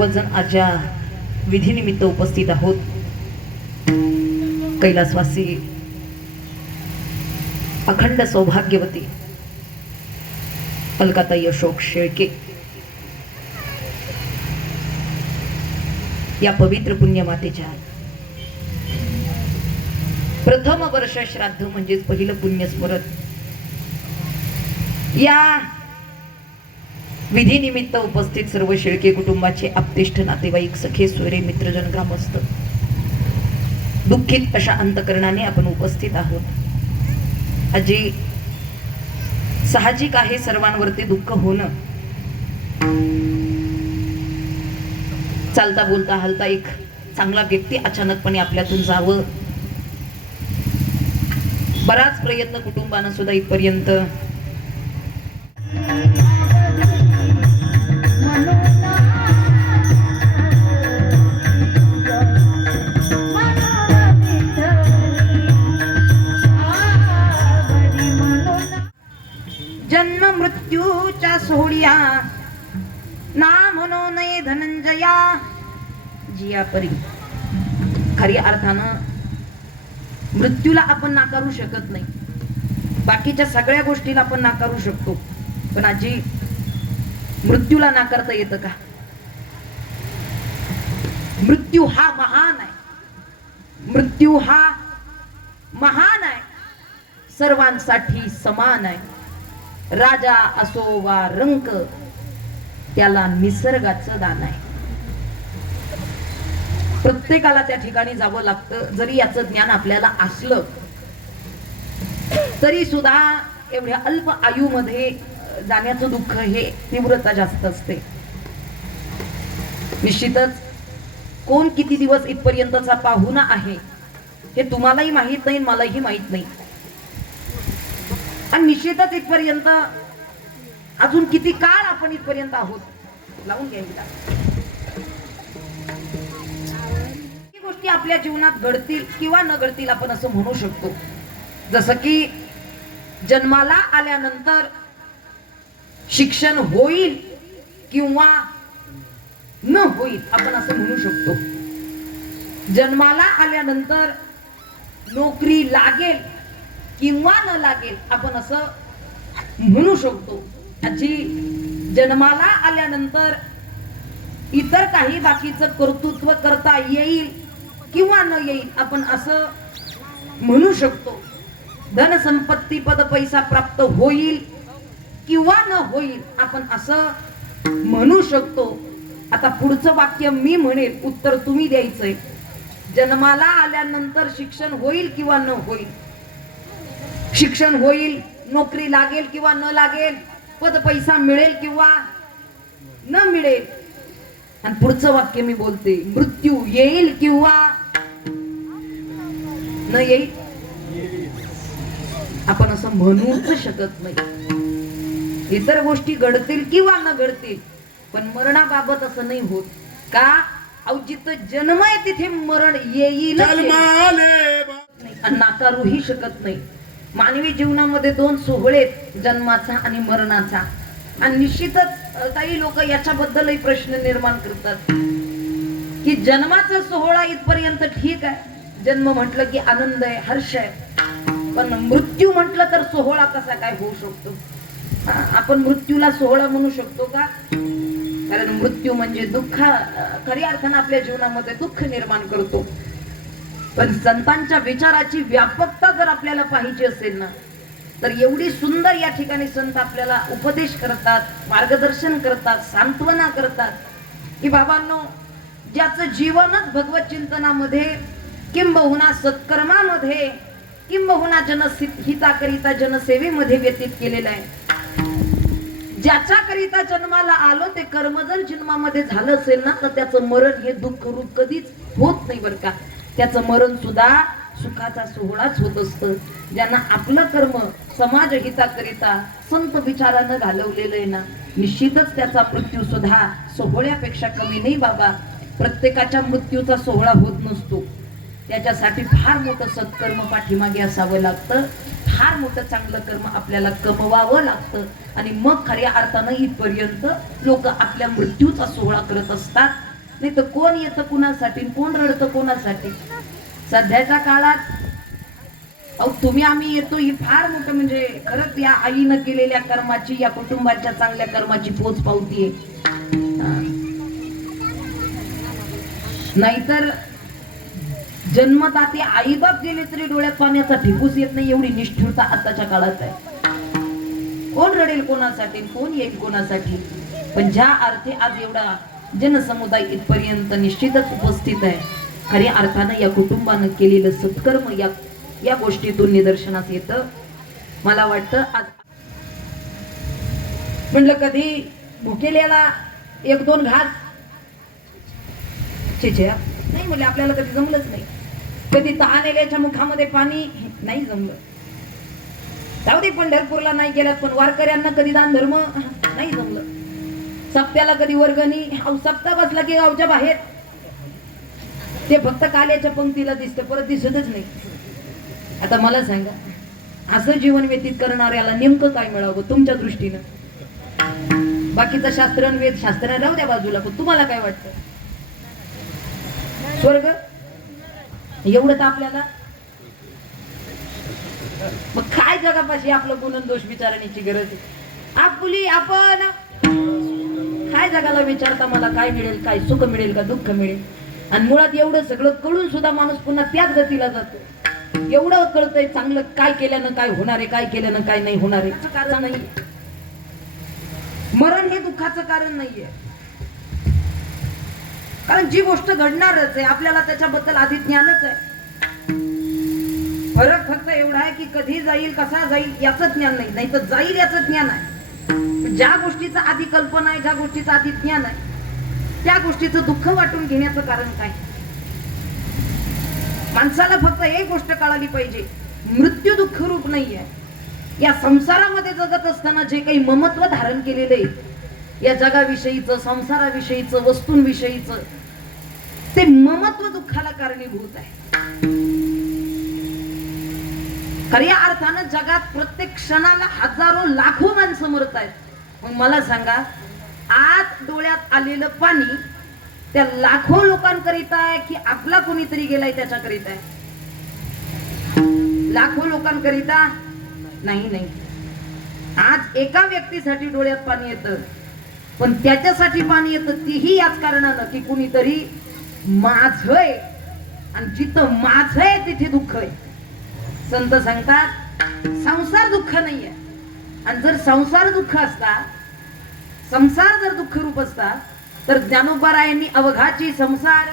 सर्वजण आज विधीनिमित्त उपस्थित आहोत. कैलासवासी अखंड सौभाग्यवती अलकाताई अशोक शेळके. या पवित्र पुण्यमातेच्या प्रथम वर्ष श्राद्ध म्हणजेच पहिलं पुण्यस्मरण या विधीनिमित्त उपस्थित सर्व शेळके कुटुंबाचे आपतिष्ठ नातेवाईक सखे सोयरे मित्रजन ग्रामस्थ. दुःखित अशा अंतकरणाने आपण उपस्थित आहोत. अजी साहजिक आहे सर्वांवरती दुःख होणं. चालता बोलता हलता एक चांगला व्यक्ती अचानकपणे आपल्यातून जावं. बराच प्रयत्न कुटुंबानं सुद्धा इथपर्यंत परी खरी अर्थानं मृत्यूला आपण नाकारू शकत नाही. बाकीच्या सगळ्या गोष्टीला आपण नाकारू शकतो. पण आजी मृत्यूला नाकारता येतं का? मृत्यू हा महान आहे. मृत्यू हा महान आहे. सर्वांसाठी समान आहे. राजा असो वा रंक त्याला निसर्गाचं दान आहे. प्रत्येकाला त्या ठिकाणी जावं लागतं जरी याचं ज्ञान आपल्याला असलं तरी सुद्धा एवढ्या अल्प आयुमध्ये जाण्याचं दुःख हे तीव्रता जास्त असते. निश्चितच कोण किती दिवस इथपर्यंतचा पाहुणा आहे हे तुम्हालाही माहीत नाही मलाही माहीत नाही. आणि निश्चितच इथपर्यंत अजून किती काळ आपण इथपर्यंत आहोत लावून घ्यायला गोष्टी आपल्या जीवनात घडतील किंवा न घडतील आपण असं म्हणू शकतो. जसं की जन्माला आल्यानंतर शिक्षण होईल किंवा न होईल आपण असं म्हणू शकतो. जन्माला आल्यानंतर नोकरी लागेल किंवा न लागेल आपण असं म्हणू शकतो. त्याची जन्माला आल्यानंतर इतर काही बाकीचं कर्तृत्व करता येईल किंवा न येईल आपण असं म्हणू शकतो. धनसंपत्ती पद पैसा प्राप्त होईल किंवा न होईल आपण असं म्हणू शकतो. आता पुढचं वाक्य मी म्हणेल उत्तर तुम्ही द्यायचंय. जन्माला आल्यानंतर शिक्षण होईल किंवा न होईल? शिक्षण होईल नोकरी लागेल किंवा न लागेल पद पैसा मिळेल किंवा न मिळेल? आणि पुढचं वाक्य मी बोलते मृत्यू येईल किंवा न येईल आपण असं म्हणूच शकत नाही. इतर गोष्टी घडतील किंवा न घडतील पण मरणाबाबत असं नाही होत. का? जिथं जन्म आहे तिथे मरण येईल नाकारूही शकत नाही. मानवी जीवनामध्ये दोन सोहळे जन्माचा आणि मरणाचा. आणि निश्चितच काही लोक याच्याबद्दलही प्रश्न निर्माण करतात. की जन्माचा सोहळा इथपर्यंत ठीक आहे. जन्म म्हटलं की आनंद आहे हर्ष आहे. पण मृत्यू म्हटलं तर सोहळा कसा काय होऊ शकतो? आपण मृत्यूला सोहळा म्हणू शकतो का? कारण मृत्यू म्हणजे दुःख खऱ्या अर्थानं आपल्या जीवनामध्ये दुःख निर्माण करतो. पण संतांच्या विचाराची व्यापकता जर आपल्याला पाहिजे असेल ना तर एवढी सुंदर या ठिकाणी संत आपल्याला उपदेश करतात मार्गदर्शन करतात सांत्वना करतात की बाबांनो ज्याचं जीवनच भगवत चिंतनामध्ये किंबहुना सत्कर्मामध्ये किंबहुना जनहिताकरिता जनसेवेमध्ये व्यतीत केलेलं आहे. ज्याच्याकरिता जन्माला आलो ते कर्म जर जन्मामध्ये झालं असेल ना तर त्याचं मरण हे दुःख रूप कधीच होत नाही बरं का. त्याचं मरण सुद्धा सुखाचा सोहळाच होत असतं. ज्यांना आपलं कर्म समाज हिताकरिता संत विचारानं घालवलेलं आहे ना निश्चितच त्याचा मृत्यू सुद्धा सोहळ्यापेक्षा कमी नाही बाबा. प्रत्येकाच्या मृत्यूचा सोहळा होत नसतो. त्याच्यासाठी फार मोठं सत्कर्म पाठीमागे असावं लागतं. फार मोठं चांगलं कर्म आपल्याला कमवावं लागतं. आणि मग खऱ्या अर्थानं इथपर्यंत लोक आपल्या मृत्यूचा सोहळा करत असतात. नाही तर कोण येतं कुणासाठी? कोण रडतं कोणासाठी? सध्याच्या काळात अहो तुम्ही आम्ही येतो ही फार मोठं म्हणजे खरंच या आईनं केलेल्या कर्माची या कुटुंबाच्या चांगल्या कर्माची पोच पावतीये. नाहीतर जन्मदाते आईबाप गेले तरी डोळ्यात पाण्याचा ठिकूस येत नाही एवढी निष्ठुरता आताच्या काळात आहे. कोण रडेल कोणासाठी? कोण येईल कोणासाठी? पण ज्या अर्थी आज एवढा जनसमुदाय इथपर्यंत निश्चितच उपस्थित आहे खऱ्या अर्थानं या कुटुंबानं केलेलं सत्कर्म या या गोष्टीतून निदर्शनास येतं. मला वाटतं आज म्हणलं कधी भुकेलेला एक दोन घास. चिच्या नाही म्हणले आपल्याला कधी जमलंच नाही. कधी तहानेल्याच्या मुखामध्ये पाणी नाही जमलं. जाऊ दे पंढरपूरला नाही गेलात पण वारकऱ्यांना कधी दान धर्म नाही जमलं. सप्त्याला कधी वर्गणी सप्ता सप्ताह बसला की गावच्या बाहेर. ते फक्त काल्याच्या पंक्तीला दिसतं परत दिसतच नाही. आता मला सांगा असं जीवन व्यतीत करणाऱ्याला नेमकं काय मिळावं तुमच्या दृष्टीनं? बाकीचं शास्त्र वेद शास्त्र राहू द्या बाजूला पण तुम्हाला काय वाटतं? स्वर्ग? एवढं तर आपल्याला. मग काय जगापाशी आपलं गुणन दोष विचारण्याची गरज आहे? आपली आपण. काय जगाला विचारता मला काय मिळेल काय सुख मिळेल का दुःख मिळेल? आणि मुळात एवढं सगळं कळून सुद्धा माणूस पुन्हा त्याच गतीला जातो. एवढं कळतंय चांगलं काय केल्यानं काय होणार आहे काय केल्यानं काय नाही होणार आहे. कारण नाही मरण हे दुःखाचं कारण नाहीये. कारण जी गोष्ट घडणारच आहे आपल्याला त्याच्याबद्दल आधी ज्ञानच आहे. फरक फक्त एवढा आहे की कधी जाईल कसा जाईल याच ज्ञान नाही. नाही तर जाईल याच ज्ञान आहे. ज्या गोष्टीचा आधी कल्पना आहे ज्या गोष्टीचं आधी ज्ञान आहे त्या गोष्टीचं दुःख वाटून घेण्याचं कारण काय? माणसाला फक्त एक गोष्ट कळाली पाहिजे. मृत्यू दुःख रूप नाहीये. या संसारामध्ये जगत असताना जे काही ममत्व धारण केलेलं आहे या जगाविषयीचं संसाराविषयीचं वस्तूंविषयीचं ते ममत्व दुःखाला कारणीभूत आहे. खऱ्या अर्थानं जगात प्रत्येक क्षणाला हजारो लाखो माणसं मरत आहेत. मग मला सांगा आत डोळ्यात आलेलं पाणी त्या लाखो लोकांकरिता आहे की आपला कोणीतरी गेलाय त्याच्याकरिता आहे? लाखो लोकांकरिता? नाही नाही. आज एका व्यक्तीसाठी डोळ्यात पाणी येतं. पण त्याच्यासाठी पाणी येतं तीही याच कारणानं की कुणीतरी माझय आणि जिथं आहे तिथे दुःख आहे. संत सांगतात संसार दुःख नाहीये. आणि जर संसार दुःख असता संसार जर दुःख रूप असता तर ज्ञानोबारायांनी अवघाची संसार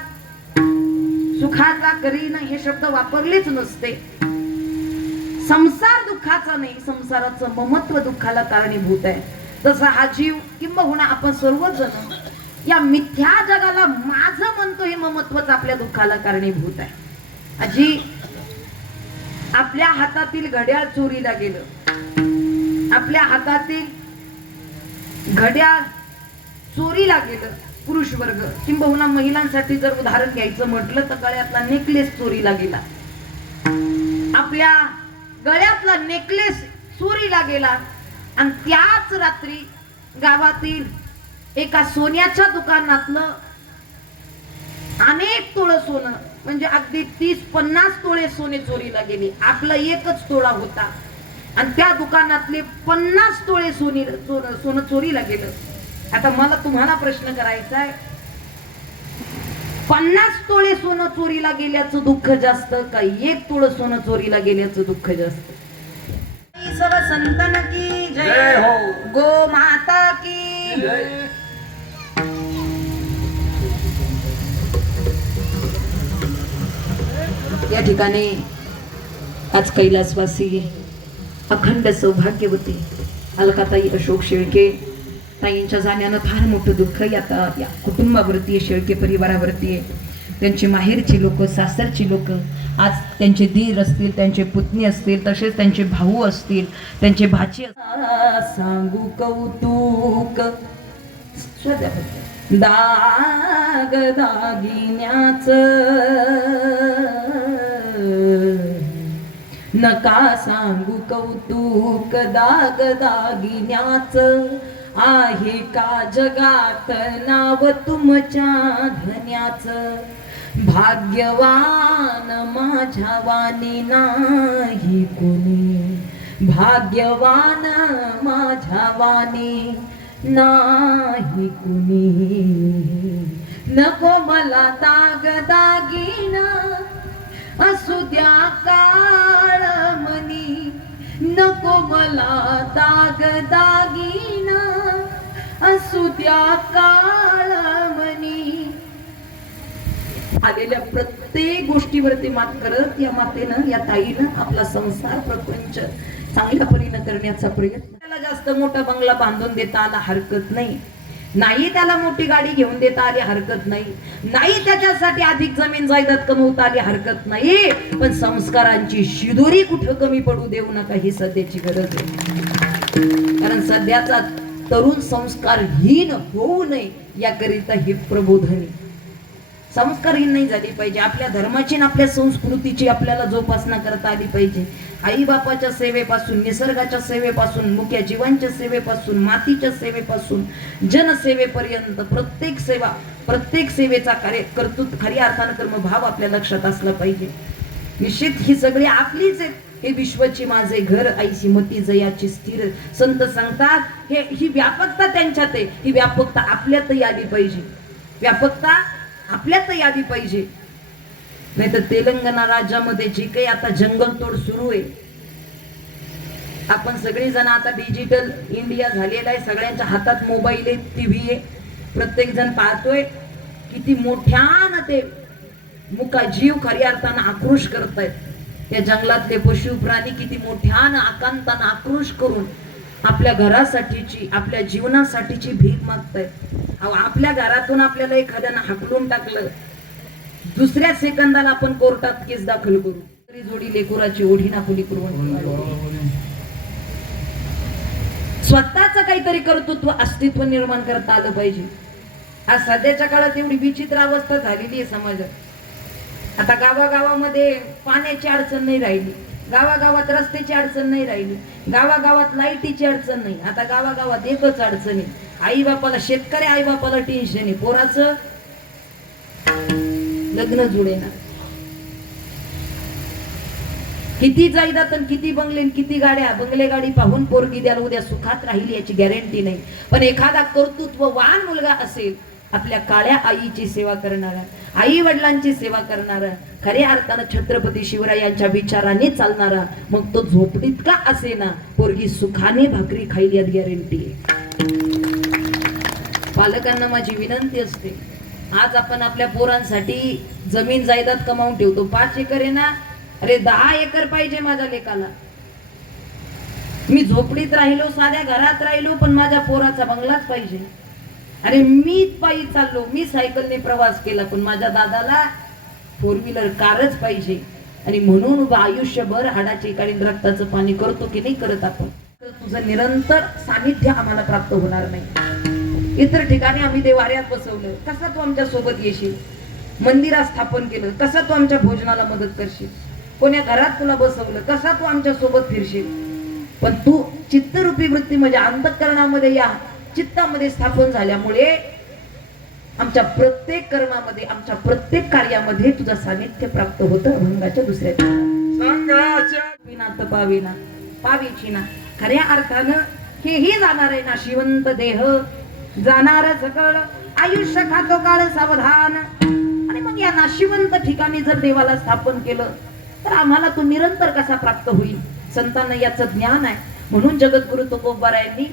सुखाचा करीन हे शब्द वापरलेच नसते. संसार दुःखाचा नाही संसाराचं ममत्व दुःखाला कारणीभूत आहे. तसा हा जीव किंबहुना आपण सर्वजण या मिथ्या जगाला माझं म्हणतो हे ममत्वच आपल्या दुःखाला कारणीभूत आहे. आजी आपल्या हातातील घड्याळ चोरीला गेलं. आपल्या हातातील घड्याळ चोरीला गेलं. पुरुष वर्ग किंबहुना महिलांसाठी जर उदाहरण घ्यायचं म्हटलं तर गळ्यातला नेकलेस चोरीला गेला. आपल्या गळ्यातला नेकलेस चोरीला गेला. आणि त्याच रात्री गावातील एका सोन्याच्या दुकानातलं अनेक तोळं सोनं म्हणजे अगदी तीस पन्नास तोळे सोने चोरीला गेले. आपला एकच तोळा होता. आणि त्या दुकानातले पन्नास तोळे सोनी सोनं सोनं चोरीला गेलं. आता मला तुम्हाला प्रश्न करायचा आहे. पन्नास तोळे सोनं चोरीला गेल्याचं दुःख जास्त का एक तोळ सोनं चोरीला गेल्याचं दुःख जास्त? सर्व संतन की जय हो. गो माता की या ठिकाणी आज कैलासवासी अखंड सौभाग्यवती अलकाताई अशोक शेळके ताईंच्या जाण्यानं फार मोठं दुःख या आता या कुटुंबावरती आहे शेळके परिवारावरती आहे. त्यांची माहेरची लोक सासरची लोक आज त्यांचे दीर असतील त्यांचे पुतणी असतील तसेच त्यांचे भाऊ असतील त्यांचे भाची सांगू कौतुक. दाग दागिन्याच. नका सांगू कौतुक दाग दागिन्याच. आहे का जगात नाव तुमच्या धन्याचं? भाग्यवान माझ्या वाणी नाही कोणी. भाग्यवान माझ्या वाणी नाही कुणी. नको मला ताग दागिना असू द्या काळ मनी. नको मला ताग दागिना असू द्या काळ आलेल्या प्रत्येक गोष्टीवरती मात करत या मातेनं या ताईनं आपला संसार प्रपंच चांगल्या परीनं करण्याचा प्रयत्न. त्याला जास्त मोठा बंगला बांधून देता आला हरकत नाही. नाही त्याला मोठी गाडी घेऊन देता आली हरकत नाही. नाही त्याच्यासाठी अधिक जमीन जायदाद कमवता आली हरकत नाही. पण संस्कारांची शिदोरी कुठं कमी पडू देऊ नका ही सध्याची गरज आहे. कारण सध्याचा तरुण संस्कारहीन होऊ नये याकरिता हे प्रबोधनी. संस्कारहीन नाही झाली पाहिजे. आपल्या धर्माची आणि आपल्या संस्कृतीची आपल्याला जोपासना करता आली पाहिजे. आई बापाच्या सेवेपासून निसर्गाच्या सेवेपासून मुख्या जीवांच्या सेवेपासून मातीच्या सेवेपासून जनसेवेपर्यंत प्रत्येक सेवा प्रत्येक सेवेचा कार्य कर्तृत्व खऱ्या अर्थानं कर्मभाव आपल्या लक्षात असला पाहिजे. निश्चित ही सगळी आपलीच आहेत. हे विश्वची माझे घर आईची मती जयाची स्थिर. संत सांगतात हे ही व्यापकता त्यांच्यात आहे. ही व्यापकता आपल्यातही आली पाहिजे. व्यापकता आपल्या यादी पाहिजे. नाही तर तेलंगणा राज्यामध्ये जे काही आता जंगलतोड सुरू आहे आपण सगळेजण आता डिजिटल इंडिया झालेला आहे सगळ्यांच्या हातात मोबाईल आहे टीव्ही आहे. प्रत्येक जण पाहतोय किती मोठ्यानं ते मुका जीव खऱ्या अर्थानं आक्रोश करतायत. त्या जंगलातले पशु प्राणी किती मोठ्यानं आकांतानं आक्रोश करून आपल्या घरासाठीची आपल्या जीवनासाठीची भीक मागतायत आपल्या घरातून आपल्याला एखाद्यानं हाकलून टाकलं दुसऱ्या सेकंदाला आपण कोर्टात केस दाखल करू. तरी जोडी लेकुराची ओढी नापुली करून स्वतःच काहीतरी कर्तृत्व अस्तित्व निर्माण करता आलं पाहिजे. आज सध्याच्या काळात एवढी विचित्र अवस्था झालेली आहे समाजात. आता गावागावामध्ये पाण्याची अडचण नाही राहिली. गावागावात रस्त्याची अडचण नाही राहिली. गावागावात लाईटीची अडचण नाही. आता गावागावात एकच अडचण आहे. आई बापाला शेतकरी आई बापाला टेन्शन आहे. पोराचं लग्न जुळेना किती जायदाद किती बंगले आणि किती गाड्या बंगले गाडी पाहून पोरगी द्याल उद्या सुखात राहील याची गॅरंटी नाही. पण एखादा कर्तृत्ववान मुलगा असेल आपल्या काळ्या आईची सेवा करणारा आई वडिलांची सेवा करणारा खऱ्या अर्थानं छत्रपती शिवरायांच्या विचाराने चालणारा मग तो झोपडीत का असे ना पोरगी सुखाने भाकरी खाईल यात गॅरंटी पालकांना माझी विनंती असते आज आपण आपल्या पोरांसाठी जमीन जायदाद कमावून ठेवतो. पाच एकर आहे ना? अरे दहा एकर पाहिजे माझ्या लेकाला. मी झोपडीत राहिलो साध्या घरात राहिलो पण माझ्या पोराचा बंगलाच पाहिजे. अरे मी पायी चाललो मी सायकलने प्रवास केला पण माझ्या दादाला फोर व्हीलर कारच पाहिजे. आणि म्हणून आयुष्यभर हाडाचे काळी रक्ताचं पाणी करतो की नाही करत आपण. तुझं निरंतर सानिध्य आम्हाला प्राप्त होणार नाही. इतर ठिकाणी आम्ही ते वाऱ्यात बसवलं. कसा तू आमच्यासोबत येशील? मंदिरात स्थापन केलं. कसा तू आमच्या भोजनाला मदत करशील? कोण्या घरात तुला बसवलं? कसा तू आमच्यासोबत फिरशील? पण तू चित्तरूपी वृत्ती म्हणजे अंतकरणामध्ये या. चित्तामध्ये स्थापन झाल्यामुळे आमच्या प्रत्येक कर्मामध्ये आमच्या प्रत्येक कार्यामध्ये तुझा सानिध्य प्राप्त होतं अभंगाच्या दुसऱ्या विना तपाविना पावीची ना. खऱ्या अर्थानं हेही जाणार आहे नाशिवंत देह. जाणार सकळ आयुष्य खातो काळ सावधान. आणि मग या नाशिवंत ठिकाणी जर देवाला स्थापन केलं तर आम्हाला तो निरंतर कसा प्राप्त होईल? संतांना याचं ज्ञान आहे. म्हणून जगद्गुरु तुकोबारायांनी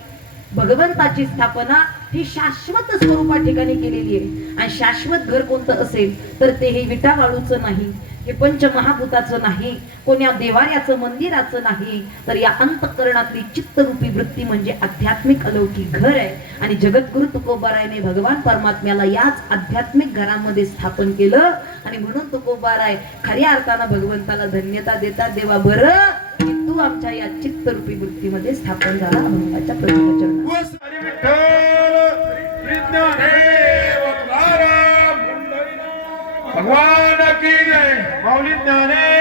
भगवंताची स्थापना ही शाश्वत स्वरूपा ठिकाणी केलेली आहे. आणि शाश्वत घर कोणतं असेल तर ते हे विटा वाळूचं नाही हे पंचमहाभूताचं नाही कोण्या देवाऱ्याचं मंदिराचं नाही तर या अंतकरणातली चित्तरूपी वृत्ती म्हणजे आध्यात्मिक अलौकिक घर आहे. आणि जगद्गुरु तुकोबारायने भगवान परमात्म्याला याच आध्यात्मिक घरामध्ये स्थापन केलं. आणि म्हणून तुकोबाराय खऱ्या अर्थानं भगवंताला धन्यता देतात देवा बरं. तू आमच्या या चित्तरूपी वृत्तीमध्ये स्थापन झाला अभंगाच्या विज्ञानेव तुकाराम भगवान की जय. माऊली ज्ञाने.